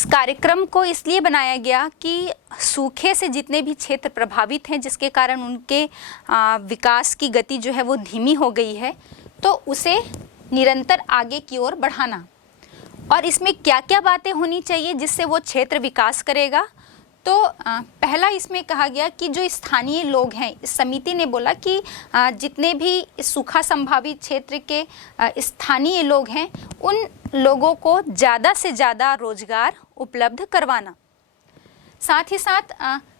इस कार्यक्रम को इसलिए बनाया गया कि सूखे से जितने भी क्षेत्र प्रभावित हैं, जिसके कारण उनके विकास की गति जो है वो धीमी हो गई है, तो उसे निरंतर आगे की ओर बढ़ाना। और इसमें क्या क्या बातें होनी चाहिए जिससे वो क्षेत्र विकास करेगा। तो पहला इसमें कहा गया कि जो स्थानीय लोग हैं, इस समिति ने बोला कि जितने भी सूखा संभावित क्षेत्र के स्थानीय लोग हैं, उन लोगों को ज़्यादा से ज़्यादा रोजगार उपलब्ध करवाना। साथ ही साथ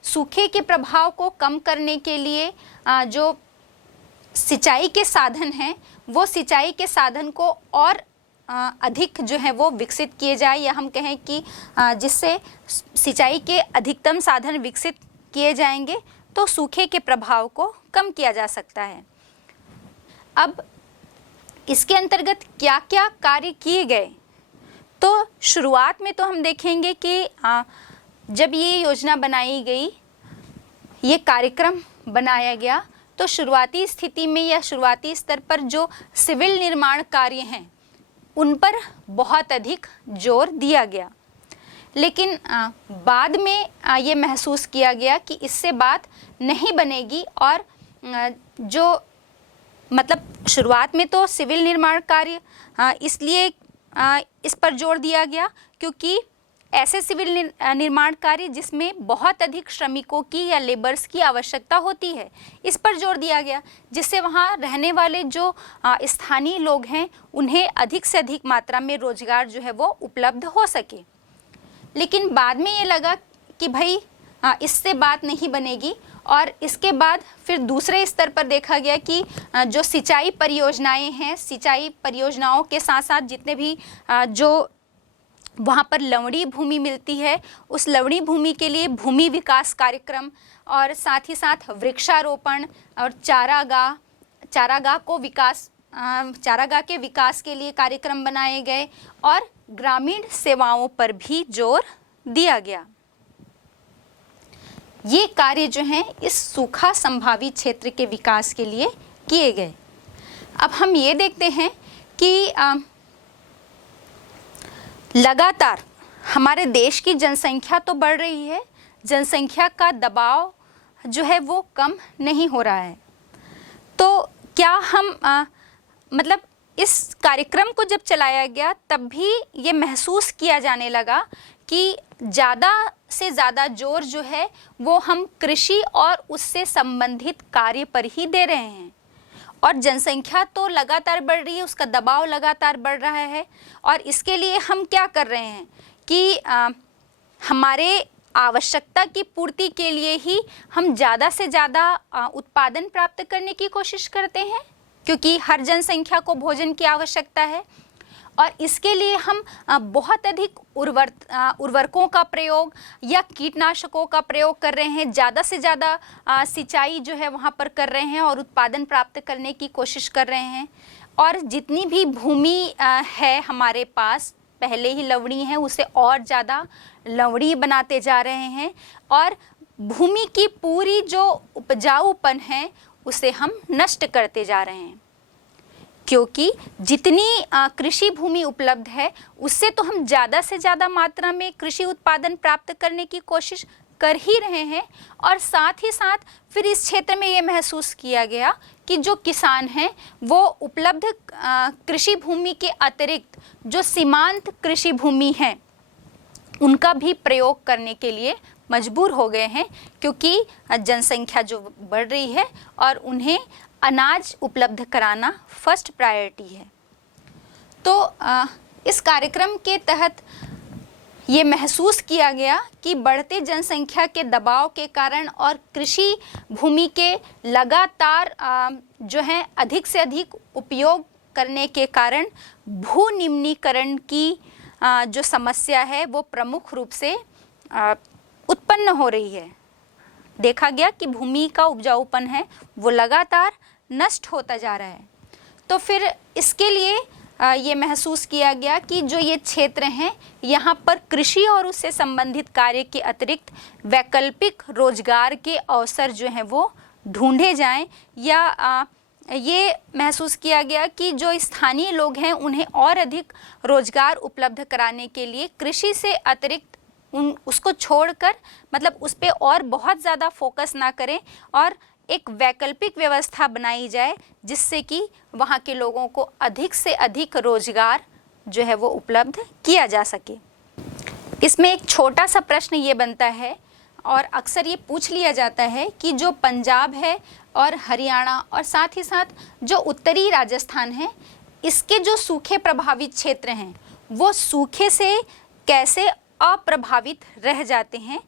सूखे के प्रभाव को कम करने के लिए जो सिंचाई के साधन हैं, वो सिंचाई के साधन को और अधिक जो है वो विकसित किए जाए, या हम कहें कि जिससे सिंचाई के अधिकतम साधन विकसित किए जाएंगे तो सूखे के प्रभाव को कम किया जा सकता है। अब इसके अंतर्गत क्या क्या कार्य किए गए, तो शुरुआत में तो हम देखेंगे कि जब ये योजना बनाई गई, ये कार्यक्रम बनाया गया, तो शुरुआती स्थिति में या शुरुआती स्तर पर जो सिविल निर्माण कार्य हैं उन पर बहुत अधिक जोर दिया गया। लेकिन बाद में ये महसूस किया गया कि इससे बात नहीं बनेगी, और जो मतलब शुरुआत में तो सिविल निर्माण कार्य इसलिए इस पर जोर दिया गया क्योंकि ऐसे सिविल निर्माण कार्य जिसमें बहुत अधिक श्रमिकों की या लेबर्स की आवश्यकता होती है, इस पर जोर दिया गया, जिससे वहाँ रहने वाले जो स्थानीय लोग हैं उन्हें अधिक से अधिक मात्रा में रोजगार जो है वो उपलब्ध हो सके। लेकिन बाद में ये लगा कि भाई इससे बात नहीं बनेगी, और इसके बाद फिर दूसरे स्तर पर देखा गया कि जो सिंचाई परियोजनाएं हैं, सिंचाई परियोजनाओं के साथ साथ जितने भी जो वहाँ पर लवणी भूमि मिलती है, उस लवणी भूमि के लिए भूमि विकास कार्यक्रम, और साथ ही साथ वृक्षारोपण और चारागाह के विकास के लिए कार्यक्रम बनाए गए, और ग्रामीण सेवाओं पर भी जोर दिया गया। ये कार्य जो हैं इस सूखा संभावित क्षेत्र के विकास के लिए किए गए। अब हम ये देखते हैं कि लगातार हमारे देश की जनसंख्या तो बढ़ रही है, जनसंख्या का दबाव जो है वो कम नहीं हो रहा है। तो क्या हम मतलब इस कार्यक्रम को जब चलाया गया तब भी ये महसूस किया जाने लगा कि ज़्यादा से ज़्यादा जोर जो है वो हम कृषि और उससे संबंधित कार्य पर ही दे रहे हैं, और जनसंख्या तो लगातार बढ़ रही है, उसका दबाव लगातार बढ़ रहा है। और इसके लिए हम क्या कर रहे हैं कि हमारे आवश्यकता की पूर्ति के लिए ही हम ज़्यादा से ज़्यादा उत्पादन प्राप्त करने की कोशिश करते हैं, क्योंकि हर जनसंख्या को भोजन की आवश्यकता है। और इसके लिए हम बहुत अधिक उर्वरकों का प्रयोग या कीटनाशकों का प्रयोग कर रहे हैं, ज़्यादा से ज़्यादा सिंचाई जो है वहाँ पर कर रहे हैं और उत्पादन प्राप्त करने की कोशिश कर रहे हैं। और जितनी भी भूमि है हमारे पास पहले ही लवणी है, उसे और ज़्यादा लवणी बनाते जा रहे हैं, और भूमि की पूरी जो उपजाऊपन है उसे हम नष्ट करते जा रहे हैं। क्योंकि जितनी कृषि भूमि उपलब्ध है उससे तो हम ज़्यादा से ज़्यादा मात्रा में कृषि उत्पादन प्राप्त करने की कोशिश कर ही रहे हैं, और साथ ही साथ फिर इस क्षेत्र में ये महसूस किया गया कि जो किसान हैं वो उपलब्ध कृषि भूमि के अतिरिक्त जो सीमांत कृषि भूमि है उनका भी प्रयोग करने के लिए मजबूर हो गए हैं, क्योंकि जनसंख्या जो बढ़ रही है और उन्हें अनाज उपलब्ध कराना फर्स्ट प्रायोरिटी है। तो इस कार्यक्रम के तहत ये महसूस किया गया कि बढ़ते जनसंख्या के दबाव के कारण और कृषि भूमि के लगातार जो है अधिक से अधिक उपयोग करने के कारण भू निम्नीकरण की जो समस्या है वो प्रमुख रूप से उत्पन्न हो रही है। देखा गया कि भूमि का उपजाऊपन है वो लगातार नष्ट होता जा रहा है। तो फिर इसके लिए ये महसूस किया गया कि जो ये क्षेत्र हैं यहाँ पर कृषि और उससे संबंधित कार्य के अतिरिक्त वैकल्पिक रोजगार के अवसर जो हैं वो ढूंढे जाएं, या ये महसूस किया गया कि जो स्थानीय लोग हैं उन्हें और अधिक रोजगार उपलब्ध कराने के लिए कृषि से अतिरिक्त उसको छोड़कर मतलब उस पर और बहुत ज़्यादा फोकस ना करें और एक वैकल्पिक व्यवस्था बनाई जाए जिससे कि वहाँ के लोगों को अधिक से अधिक रोजगार जो है वो उपलब्ध किया जा सके। इसमें एक छोटा सा प्रश्न ये बनता है और अक्सर ये पूछ लिया जाता है कि जो पंजाब है और हरियाणा और साथ ही साथ जो उत्तरी राजस्थान है, इसके जो सूखे प्रभावित क्षेत्र हैं वो सूखे से कैसे अप्रभावित रह जाते हैं।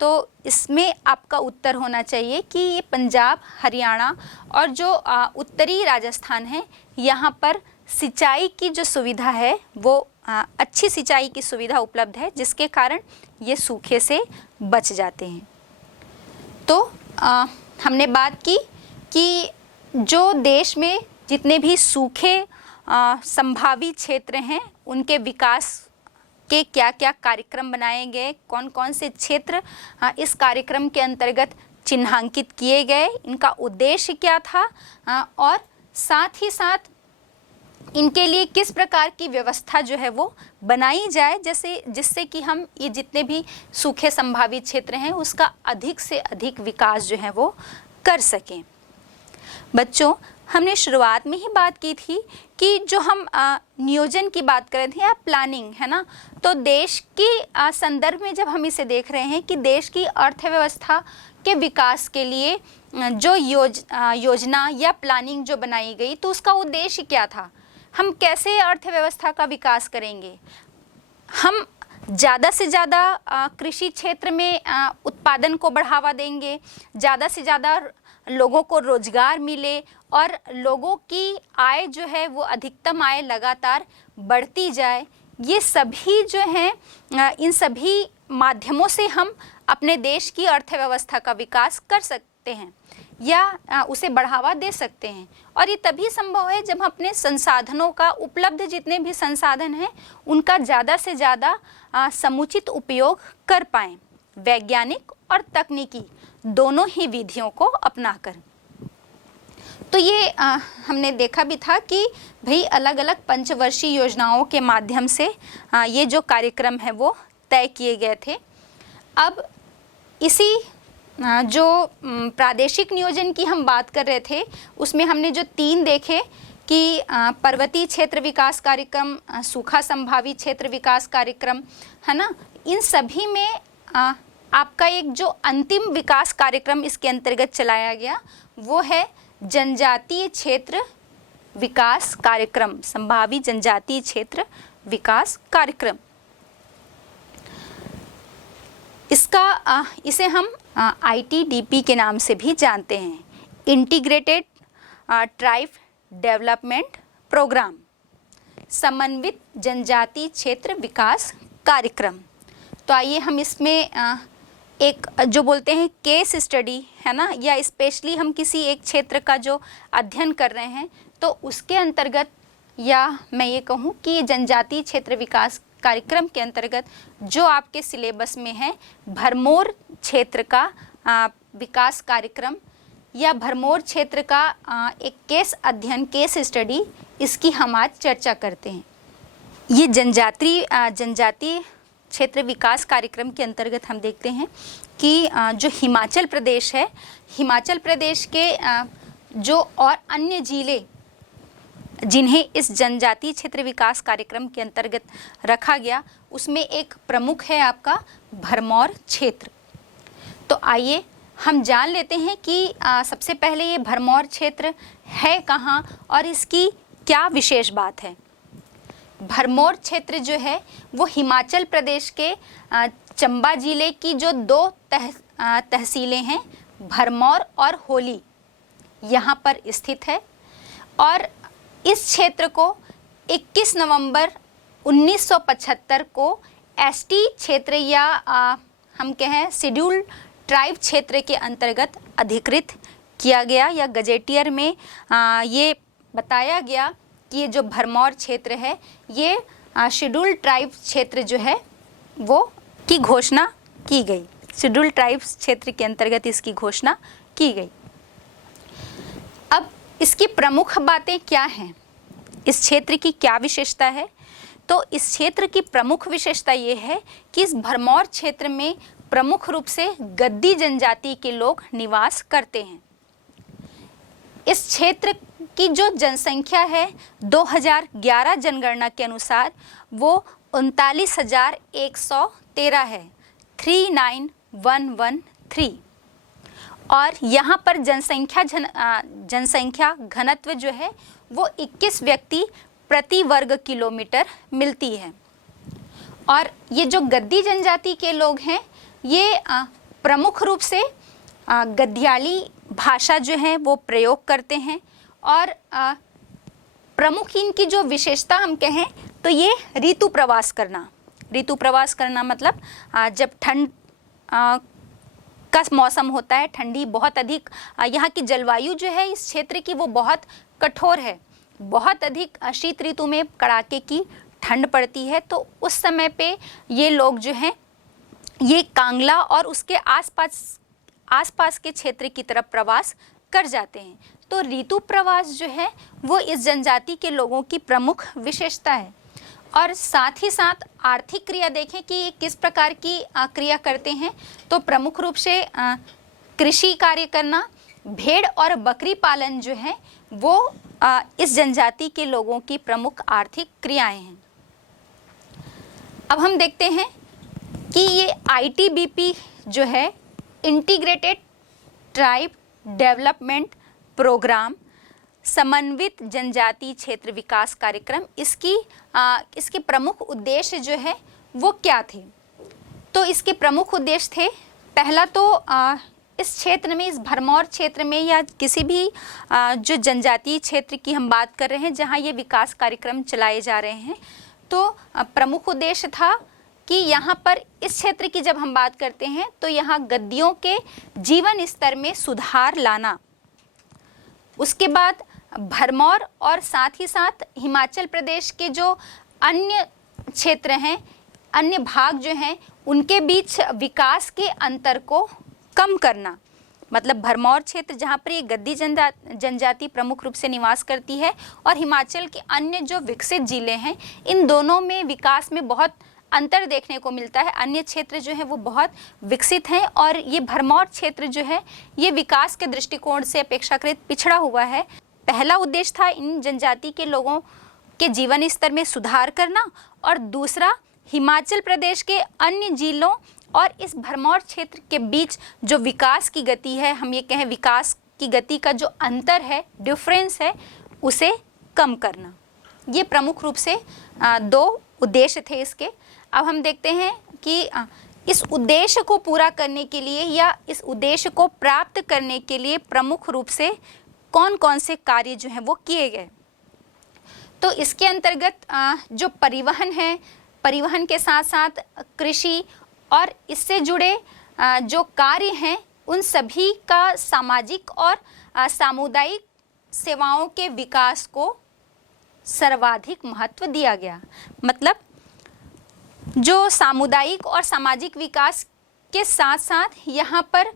तो इसमें आपका उत्तर होना चाहिए कि ये पंजाब, हरियाणा और जो उत्तरी राजस्थान है, यहाँ पर सिंचाई की जो सुविधा है वो अच्छी सिंचाई की सुविधा उपलब्ध है, जिसके कारण ये सूखे से बच जाते हैं। तो हमने बात की कि जो देश में जितने भी सूखे संभावित क्षेत्र हैं उनके विकास के क्या क्या कार्यक्रम बनाए गए, कौन कौन से क्षेत्र इस कार्यक्रम के अंतर्गत चिन्हांकित किए गए, इनका उद्देश्य क्या था और साथ ही साथ इनके लिए किस प्रकार की व्यवस्था जो है वो बनाई जाए जिससे कि हम ये जितने भी सूखे संभावित क्षेत्र हैं उसका अधिक से अधिक विकास जो है वो कर सकें। बच्चों, हमने शुरुआत में ही बात की थी कि जो हम नियोजन की बात कर रहे थे या प्लानिंग है ना, तो देश की संदर्भ में जब हम इसे देख रहे हैं कि देश की अर्थव्यवस्था के विकास के लिए जो योजना या प्लानिंग जो बनाई गई तो उसका उद्देश्य क्या था, हम कैसे अर्थव्यवस्था का विकास करेंगे, हम ज़्यादा से ज़्यादा कृषि क्षेत्र में उत्पादन को बढ़ावा देंगे, ज़्यादा से ज़्यादा लोगों को रोजगार मिले और लोगों की आय जो है वो अधिकतम आय लगातार बढ़ती जाए। ये सभी जो हैं इन सभी माध्यमों से हम अपने देश की अर्थव्यवस्था का विकास कर सकते हैं या उसे बढ़ावा दे सकते हैं। और ये तभी संभव है जब हम अपने संसाधनों का, उपलब्ध जितने भी संसाधन हैं उनका ज़्यादा से ज़्यादा समुचित उपयोग कर पाएँ, वैज्ञानिक और तकनीकी दोनों ही विधियों को अपनाकर। तो ये हमने देखा भी था कि भाई अलग अलग पंचवर्षीय योजनाओं के माध्यम से ये जो कार्यक्रम है वो तय किए गए थे। अब इसी जो प्रादेशिक नियोजन की हम बात कर रहे थे उसमें हमने जो 3 देखे कि पर्वतीय क्षेत्र विकास कार्यक्रम, सूखा संभावित क्षेत्र विकास कार्यक्रम है ना, इन सभी में आपका एक जो अंतिम विकास कार्यक्रम इसके अंतर्गत चलाया गया वो है जनजातीय क्षेत्र विकास कार्यक्रम, संभावित जनजातीय क्षेत्र विकास कार्यक्रम। इसे हम ITDP के नाम से भी जानते हैं, इंटीग्रेटेड ट्राइब डेवलपमेंट प्रोग्राम, समन्वित जनजातीय क्षेत्र विकास कार्यक्रम। तो आइए हम इसमें एक जो बोलते हैं केस स्टडी है ना, या स्पेशली हम किसी एक क्षेत्र का जो अध्ययन कर रहे हैं तो उसके अंतर्गत, या मैं ये कहूँ कि ये जनजातीय क्षेत्र विकास कार्यक्रम के अंतर्गत जो आपके सिलेबस में है भरमौर क्षेत्र का विकास कार्यक्रम या भरमौर क्षेत्र का एक केस अध्ययन, केस स्टडी, इसकी हम आज चर्चा करते हैं। ये जनजातीय क्षेत्र विकास कार्यक्रम के अंतर्गत हम देखते हैं कि जो हिमाचल प्रदेश है, हिमाचल प्रदेश के जो और अन्य जिले जिन्हें इस जनजातीय क्षेत्र विकास कार्यक्रम के अंतर्गत रखा गया उसमें एक प्रमुख है आपका भरमौर क्षेत्र। तो आइए हम जान लेते हैं कि सबसे पहले ये भरमौर क्षेत्र है कहाँ और इसकी क्या विशेष बात है। भरमौर क्षेत्र जो है वो हिमाचल प्रदेश के चंबा जिले की जो 2 तहसीलें हैं, भरमौर और होली, यहाँ पर स्थित है। और इस क्षेत्र को 21 नवंबर 1975 को ST क्षेत्र या हम कहें शेड्यूल ट्राइब क्षेत्र के अंतर्गत अधिकृत किया गया या गजेटियर में ये बताया गया कि ये जो भरमौर क्षेत्र है ये शेड्यूल ट्राइब क्षेत्र जो है वो की घोषणा की गई, शेड्यूल ट्राइब्स क्षेत्र के अंतर्गत इसकी घोषणा की गई। अब इसकी प्रमुख बातें क्या हैं, इस क्षेत्र की क्या विशेषता है? तो इस क्षेत्र की प्रमुख विशेषता ये है कि इस भरमौर क्षेत्र में प्रमुख रूप से गद्दी जनजाति के लोग निवास करते हैं। इस क्षेत्र की जो जनसंख्या है 2011 जनगणना के अनुसार वो 39,113 है, 39,113। और यहाँ पर जनसंख्या घनत्व जो है वो 21 व्यक्ति प्रति वर्ग किलोमीटर मिलती है। और ये जो गद्दी जनजाति के लोग हैं ये प्रमुख रूप से गद्याली भाषा जो है वो प्रयोग करते हैं। और प्रमुख इनकी जो विशेषता हम कहें तो ये ऋतु प्रवास करना मतलब जब ठंड का मौसम होता है, ठंडी बहुत अधिक, यहाँ की जलवायु जो है इस क्षेत्र की वो बहुत कठोर है, बहुत अधिक शीत ऋतु में कड़ाके की ठंड पड़ती है। तो उस समय पे ये लोग जो हैं ये कांगला और उसके आसपास के क्षेत्र की तरफ प्रवास कर जाते हैं। तो ऋतु प्रवास जो है वो इस जनजाति के लोगों की प्रमुख विशेषता है। और साथ ही साथ आर्थिक क्रिया देखें कि ये किस प्रकार की क्रिया करते हैं, तो प्रमुख रूप से कृषि कार्य करना, भेड़ और बकरी पालन जो है वो इस जनजाति के लोगों की प्रमुख आर्थिक क्रियाएं हैं। अब हम देखते हैं कि ये ITBP जो है इंटीग्रेटेड ट्राइब डेवलपमेंट प्रोग्राम, समन्वित जनजाति क्षेत्र विकास कार्यक्रम, इसके प्रमुख उद्देश्य जो है वो क्या थे? तो इसके प्रमुख उद्देश्य थे, पहला तो इस क्षेत्र में, इस भरमौर क्षेत्र में या किसी भी जो जनजातीय क्षेत्र की हम बात कर रहे हैं जहां ये विकास कार्यक्रम चलाए जा रहे हैं, तो प्रमुख उद्देश्य था कि यहाँ पर इस क्षेत्र की जब हम बात करते हैं तो यहाँ गद्दियों के जीवन स्तर में सुधार लाना। उसके बाद भरमौर और साथ ही साथ हिमाचल प्रदेश के जो अन्य क्षेत्र हैं, अन्य भाग जो हैं, उनके बीच विकास के अंतर को कम करना। मतलब भरमौर क्षेत्र जहाँ पर ये गद्दी जनजाति प्रमुख रूप से निवास करती है और हिमाचल के अन्य जो विकसित जिले हैं, इन दोनों में विकास में बहुत अंतर देखने को मिलता है। अन्य क्षेत्र जो है वो बहुत विकसित हैं और ये भरमौर क्षेत्र जो है ये विकास के दृष्टिकोण से अपेक्षाकृत पिछड़ा हुआ है। पहला उद्देश्य था इन जनजाति के लोगों के जीवन स्तर में सुधार करना, और दूसरा हिमाचल प्रदेश के अन्य जिलों और इस भरमौर क्षेत्र के बीच जो विकास की गति है, हम ये कहें विकास की गति का जो अंतर है, डिफरेंस है, उसे कम करना। ये प्रमुख रूप से दो उद्देश्य थे इसके। अब हम देखते हैं कि इस उद्देश्य को पूरा करने के लिए या इस उद्देश्य को प्राप्त करने के लिए प्रमुख रूप से कौन कौन से कार्य जो हैं वो किए गए। तो इसके अंतर्गत जो परिवहन है, परिवहन के साथ साथ कृषि और इससे जुड़े जो कार्य हैं, उन सभी का सामाजिक और सामुदायिक सेवाओं के विकास को सर्वाधिक महत्व दिया गया। मतलब जो सामुदायिक और सामाजिक विकास के साथ साथ यहाँ पर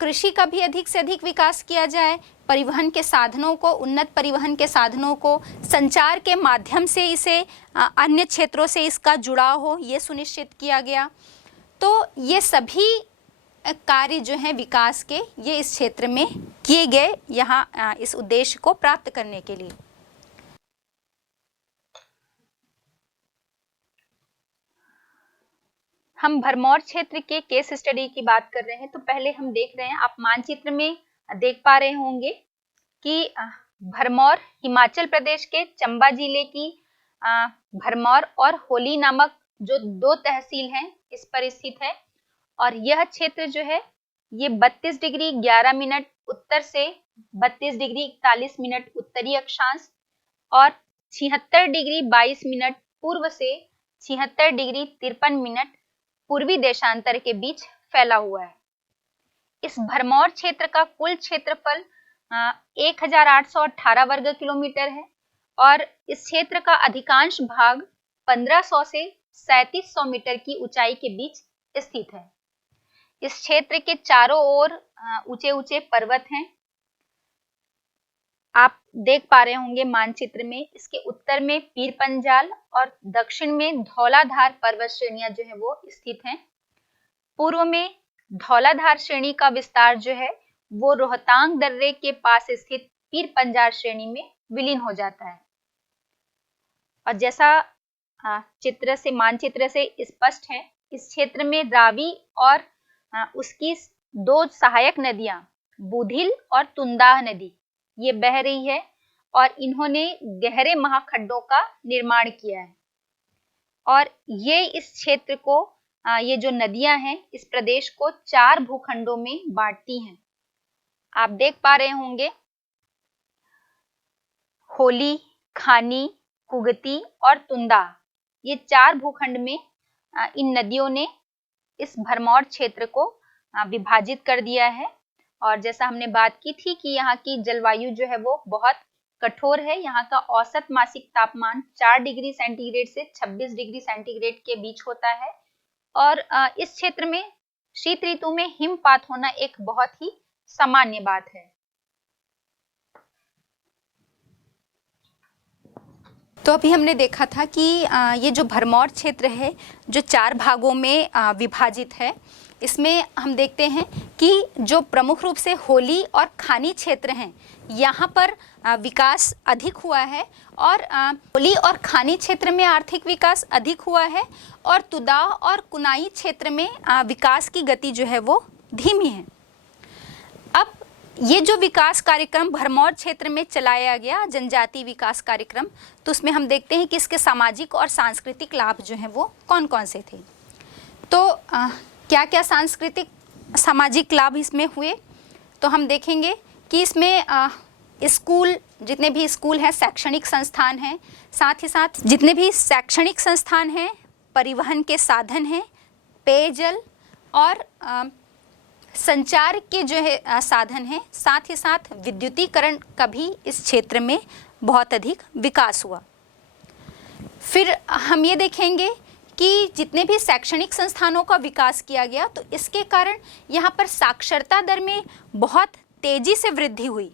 कृषि का भी अधिक से अधिक विकास किया जाए, परिवहन के साधनों को, उन्नत परिवहन के साधनों को, संचार के माध्यम से इसे अन्य क्षेत्रों से इसका जुड़ाव हो, ये सुनिश्चित किया गया। तो ये सभी कार्य जो हैं विकास के, ये इस क्षेत्र में किए गए यहाँ इस उद्देश्य को प्राप्त करने के लिए। हम भरमौर क्षेत्र के केस स्टडी की बात कर रहे हैं, तो पहले हम देख रहे हैं, आप मानचित्र में देख पा रहे होंगे कि भरमौर हिमाचल प्रदेश के चंबा जिले की भरमौर और होली नामक जो दो तहसील हैं इस पर स्थित है। और यह क्षेत्र जो है ये 32 डिग्री 11 मिनट उत्तर से 32 डिग्री 41 मिनट उत्तरी अक्षांश और 76 डिग्री 22 मिनट पूर्व से 76 डिग्री 53 मिनट पूर्वी देशांतर के बीच फैला हुआ है। इस भरमौर क्षेत्र का कुल क्षेत्रफल 1818 वर्ग किलोमीटर है और इस क्षेत्र का अधिकांश भाग 1500 से 3700 मीटर की ऊंचाई के बीच स्थित है। इस क्षेत्र के चारों ओर ऊंचे ऊंचे पर्वत हैं। आप देख पा रहे होंगे मानचित्र में, इसके उत्तर में पीर पंजाल और दक्षिण में धौलाधार पर्वत श्रेणियां जो है वो स्थित हैं। पूर्व में धौलाधार श्रेणी का विस्तार जो है वो रोहतांग दर्रे के पास स्थित पीर पंजाल श्रेणी में विलीन हो जाता है। और जैसा मानचित्र से स्पष्ट है, इस क्षेत्र में रावी और उसकी दो सहायक नदियां बुधिल और तुंदाह नदी ये बह रही है और इन्होंने गहरे महाखड्डों का निर्माण किया है। और ये इस क्षेत्र को ये जो नदियां हैं इस प्रदेश को 4 भूखंडों में बांटती हैं। आप देख पा रहे होंगे होली, खानी, कुगती और तुंदा, ये 4 भूखंड में इन नदियों ने इस भरमौर क्षेत्र को विभाजित कर दिया है। और जैसा हमने बात की थी कि यहाँ की जलवायु जो है वो बहुत कठोर है। यहाँ का औसत मासिक तापमान 4 डिग्री सेंटीग्रेड से 26 डिग्री सेंटीग्रेड के बीच होता है। और इस क्षेत्र में शीत ऋतु में हिमपात होना एक बहुत ही सामान्य बात है। तो अभी हमने देखा था कि ये जो भरमौर क्षेत्र है जो 4 भागों में विभाजित है, इसमें हम देखते हैं कि जो प्रमुख रूप से होली और खानी क्षेत्र हैं यहाँ पर विकास अधिक हुआ है। और होली और खानी क्षेत्र में आर्थिक विकास अधिक हुआ है और तुदा और कुनाई क्षेत्र में विकास की गति जो है वो धीमी है। अब ये जो विकास कार्यक्रम भरमौर क्षेत्र में चलाया गया, जनजाति विकास कार्यक्रम, तो उसमें हम देखते हैं कि इसके सामाजिक और सांस्कृतिक लाभ जो हैं वो कौन कौन से थे। तो क्या क्या सांस्कृतिक सामाजिक लाभ इसमें हुए, तो हम देखेंगे कि इसमें स्कूल, जितने भी स्कूल हैं, शैक्षणिक संस्थान हैं, साथ ही साथ जितने भी शैक्षणिक संस्थान हैं, परिवहन के साधन हैं, पेयजल और संचार के जो है साधन हैं, साथ ही साथ विद्युतीकरण का भी इस क्षेत्र में बहुत अधिक विकास हुआ। फिर हम ये देखेंगे कि जितने भी शैक्षणिक संस्थानों का विकास किया गया तो इसके कारण यहाँ पर साक्षरता दर में बहुत तेजी से वृद्धि हुई।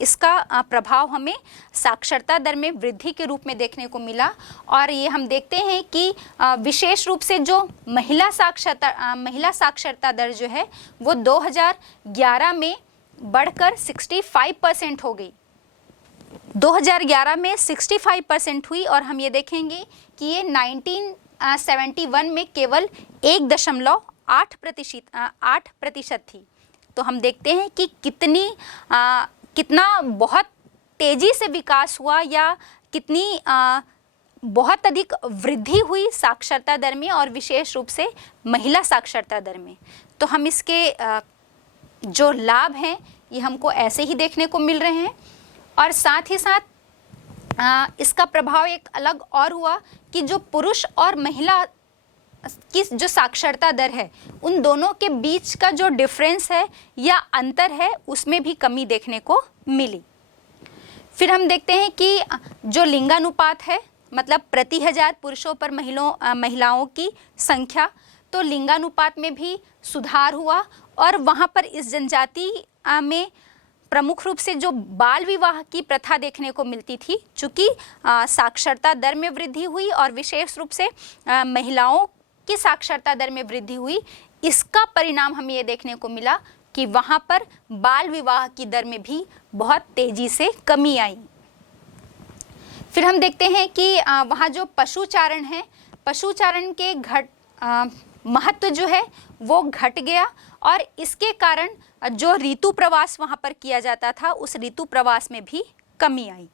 इसका प्रभाव हमें साक्षरता दर में वृद्धि के रूप में देखने को मिला। और ये हम देखते हैं कि विशेष रूप से जो महिला साक्षरता दर जो है वो 2011 में बढ़कर 65% हो गई। 2011 में 65% हुई और हम ये देखेंगे कि ये 1971 में केवल 1.8% थी। तो हम देखते हैं कि कितना बहुत तेजी से विकास हुआ या कितनी बहुत अधिक वृद्धि हुई साक्षरता दर में और विशेष रूप से महिला साक्षरता दर में। तो हम इसके जो लाभ हैं ये हमको ऐसे ही देखने को मिल रहे हैं। और साथ ही साथ इसका प्रभाव एक अलग और हुआ कि जो पुरुष और महिला की जो साक्षरता दर है उन दोनों के बीच का जो डिफरेंस है या अंतर है उसमें भी कमी देखने को मिली। फिर हम देखते हैं कि जो लिंगानुपात है, मतलब प्रति 1000 पुरुषों पर महिलाओं की संख्या, तो लिंगानुपात में भी सुधार हुआ। और वहाँ पर इस जनजाति में प्रमुख रूप से जो बाल विवाह की प्रथा देखने को मिलती थी, चूँकि साक्षरता दर में वृद्धि हुई और विशेष रूप से महिलाओं की साक्षरता दर में वृद्धि हुई, इसका परिणाम हमें ये देखने को मिला कि वहाँ पर बाल विवाह की दर में भी बहुत तेजी से कमी आई। फिर हम देखते हैं कि वहाँ जो पशुचारण है, पशुचारण के महत्व जो है वो घट गया और इसके कारण जो ऋतु प्रवास वहाँ पर किया जाता था उस ऋतु प्रवास में भी कमी आई।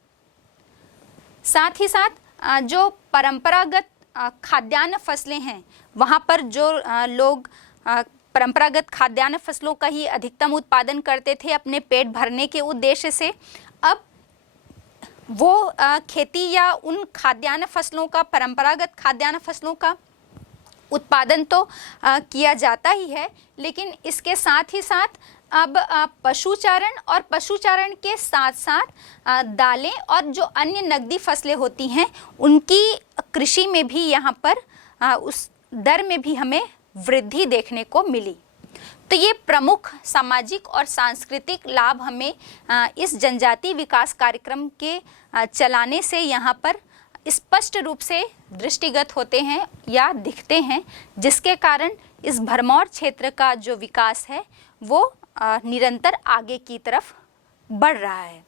साथ ही साथ जो परंपरागत खाद्यान्न फसलें हैं, वहाँ पर जो लोग परंपरागत खाद्यान्न फसलों का ही अधिकतम उत्पादन करते थे अपने पेट भरने के उद्देश्य से, अब वो खेती या उन खाद्यान्न फसलों का, परंपरागत खाद्यान्न फसलों का उत्पादन तो किया जाता ही है, लेकिन इसके साथ ही साथ अब पशुचारण और पशुचारण के साथ साथ दालें और जो अन्य नकदी फसलें होती हैं उनकी कृषि में भी यहाँ पर उस दर में भी हमें वृद्धि देखने को मिली। तो ये प्रमुख सामाजिक और सांस्कृतिक लाभ हमें इस जनजाति विकास कार्यक्रम के चलाने से यहाँ पर स्पष्ट रूप से दृष्टिगत होते हैं या दिखते हैं, जिसके कारण इस भरमौर क्षेत्र का जो विकास है वो निरंतर आगे की तरफ बढ़ रहा है।